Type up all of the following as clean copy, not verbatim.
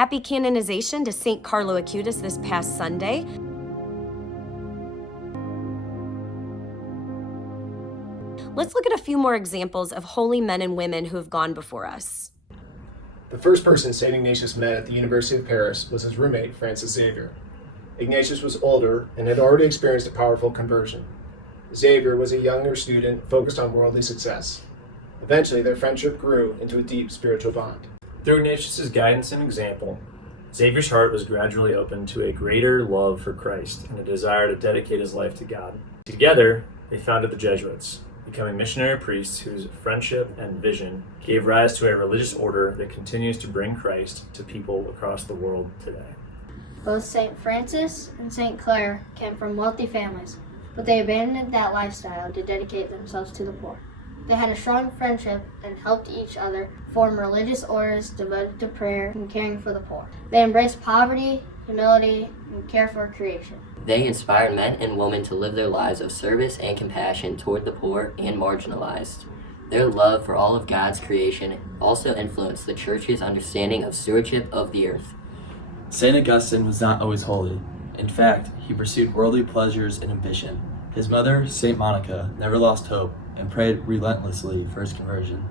Happy canonization to St. Carlo Acutis this past Sunday. Let's look at a few more examples of holy men and women who have gone before us. The first person St. Ignatius met at the University of Paris was his roommate, Francis Xavier. Ignatius was older and had already experienced a powerful conversion. Xavier was a younger student focused on worldly success. Eventually, their friendship grew into a deep spiritual bond. Through Ignatius' guidance and example, Xavier's heart was gradually opened to a greater love for Christ and a desire to dedicate his life to God. Together, they founded the Jesuits, becoming missionary priests whose friendship and vision gave rise to a religious order that continues to bring Christ to people across the world today. Both St. Francis and St. Clare came from wealthy families, but they abandoned that lifestyle to dedicate themselves to the poor. They had a strong friendship and helped each other form religious orders devoted to prayer and caring for the poor. They embraced poverty, humility, and care for creation. They inspired men and women to live their lives of service and compassion toward the poor and marginalized. Their love for all of God's creation also influenced the Church's understanding of stewardship of the earth. St. Augustine was not always holy. In fact, he pursued worldly pleasures and ambition. His mother, St. Monica, never lost hope and prayed relentlessly for his conversion.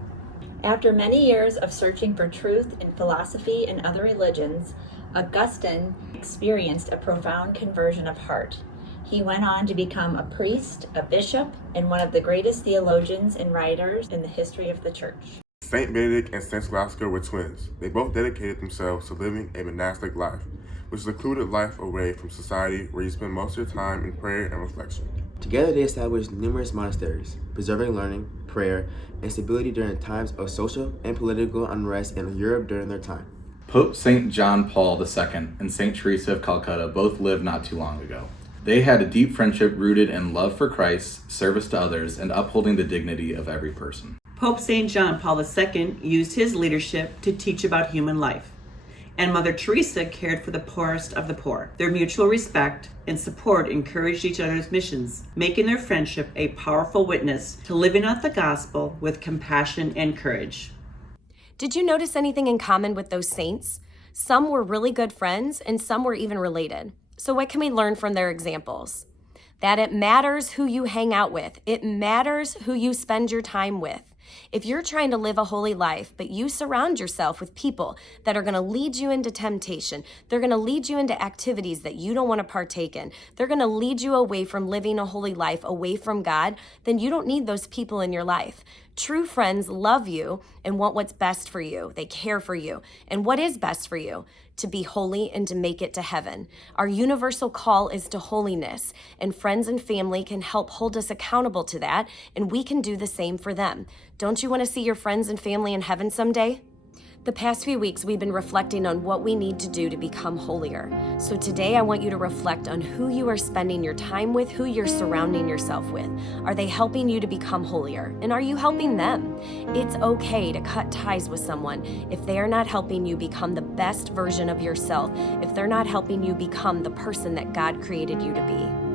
After many years of searching for truth in philosophy and other religions, Augustine experienced a profound conversion of heart. He went on to become a priest, a bishop, and one of the greatest theologians and writers in the history of the Church. Saint Benedict and Saint Scholastica were twins. They both dedicated themselves to living a monastic life, which secluded life away from society where you spend most of your time in prayer and reflection. Together they established numerous monasteries, preserving learning, prayer, and stability during times of social and political unrest in Europe during their time. Pope St. John Paul II and St. Teresa of Calcutta both lived not too long ago. They had a deep friendship rooted in love for Christ, service to others, and upholding the dignity of every person. Pope St. John Paul II used his leadership to teach about human life, and Mother Teresa cared for the poorest of the poor. Their mutual respect and support encouraged each other's missions, making their friendship a powerful witness to living out the gospel with compassion and courage. Did you notice anything in common with those saints? Some were really good friends, and some were even related. So what can we learn from their examples? That it matters who you hang out with. It matters who you spend your time with. If you're trying to live a holy life, but you surround yourself with people that are going to lead you into temptation, they're going to lead you into activities that you don't want to partake in, they're going to lead you away from living a holy life, away from God, then you don't need those people in your life. True friends love you and want what's best for you. They care for you. And what is best for you? To be holy and to make it to heaven. Our universal call is to holiness, and friends and family can help hold us accountable to that, and we can do the same for them. Don't you want to see your friends and family in heaven someday? The past few weeks, we've been reflecting on what we need to do to become holier. So today, I want you to reflect on who you are spending your time with, who you're surrounding yourself with. Are they helping you to become holier? And are you helping them? It's okay to cut ties with someone if they are not helping you become the best version of yourself, if they're not helping you become the person that God created you to be.